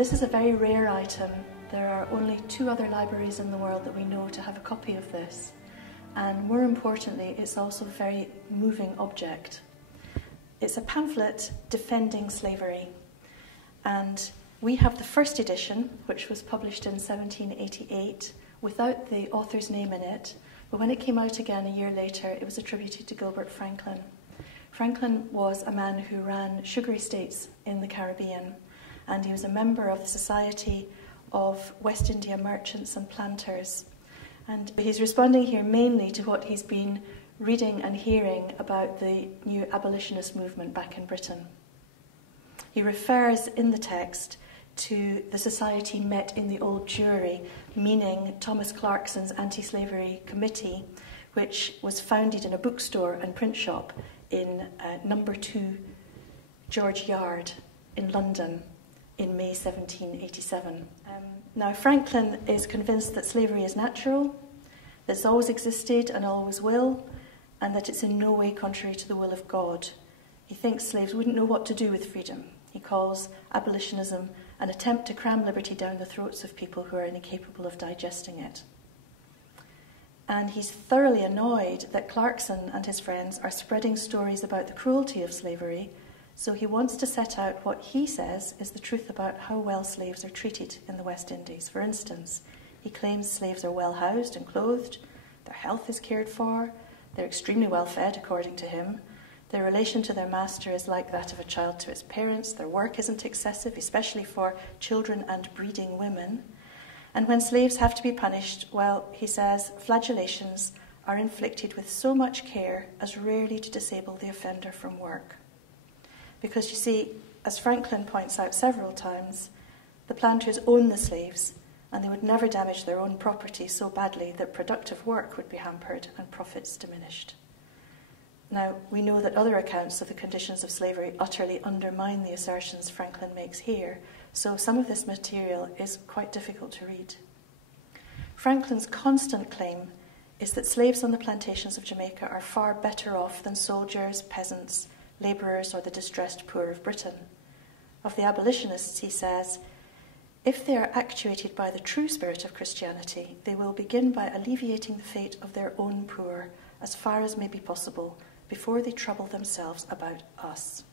This is a very rare item. There are only 2 other libraries in the world that we know to have a copy of this. And more importantly, it's also a very moving object. It's a pamphlet defending slavery. And we have the first edition, which was published in 1788, without the author's name in it. But when it came out again a year later, it was attributed to Gilbert Francklyn. Francklyn was a man who ran sugar estates in the Caribbean, and he was a member of the Society of West India Merchants and Planters. And he's responding here mainly to what he's been reading and hearing about the new abolitionist movement back in Britain. He refers in the text to the society met in the Old Jewry, meaning Thomas Clarkson's anti-slavery committee, which was founded in a bookstore and print shop in number 2 George Yard in London in May 1787. Now, Francklyn is convinced that slavery is natural, that it's always existed and always will, and that it's in no way contrary to the will of God. He thinks slaves wouldn't know what to do with freedom. He calls abolitionism an attempt to cram liberty down the throats of people who are incapable of digesting it. And he's thoroughly annoyed that Clarkson and his friends are spreading stories about the cruelty of slavery, so he wants to set out what he says is the truth about how well slaves are treated in the West Indies. For instance, he claims slaves are well housed and clothed, their health is cared for, they're extremely well fed according to him, their relation to their master is like that of a child to its parents, their work isn't excessive, especially for children and breeding women. And when slaves have to be punished, well, he says, flagellations are inflicted with so much care as rarely to disable the offender from work. Because you see, as Francklyn points out several times, the planters own the slaves, and they would never damage their own property so badly that productive work would be hampered and profits diminished. Now, we know that other accounts of the conditions of slavery utterly undermine the assertions Francklyn makes here, so some of this material is quite difficult to read. Franklyn's constant claim is that slaves on the plantations of Jamaica are far better off than soldiers, peasants, labourers, or the distressed poor of Britain. Of the abolitionists, he says, if they are actuated by the true spirit of Christianity, they will begin by alleviating the fate of their own poor as far as may be possible before they trouble themselves about us.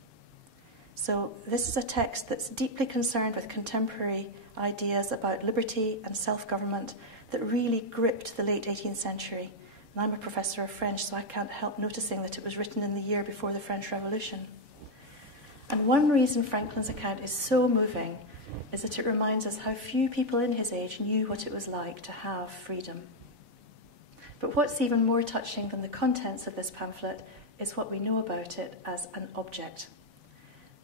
So this is a text that's deeply concerned with contemporary ideas about liberty and self-government that really gripped the late 18th century. And I'm a professor of French, so I can't help noticing that it was written in the year before the French Revolution. And one reason Franklyn's account is so moving is that it reminds us how few people in his age knew what it was like to have freedom. But what's even more touching than the contents of this pamphlet is what we know about it as an object.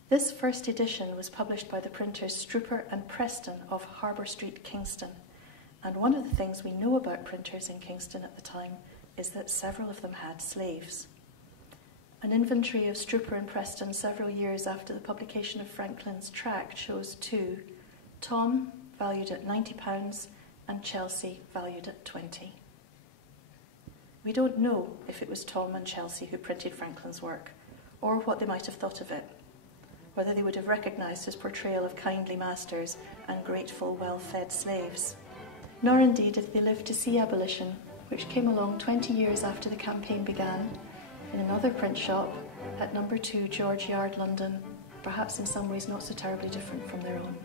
This first edition was published by the printers Strooper and Preston of Harbour Street, Kingston. And one of the things we know about printers in Kingston at the time is that several of them had slaves. An inventory of Strooper and Preston several years after the publication of Franklyn's tract shows 2, Tom, valued at £90, and Chelsea, valued at 20. We don't know if it was Tom and Chelsea who printed Franklyn's work, or what they might have thought of it, whether they would have recognised his portrayal of kindly masters and grateful, well-fed slaves, nor indeed if they lived to see Abolition, which came along 20 years after the campaign began, in another print shop at number 2 George Yard, London, perhaps in some ways not so terribly different from their own.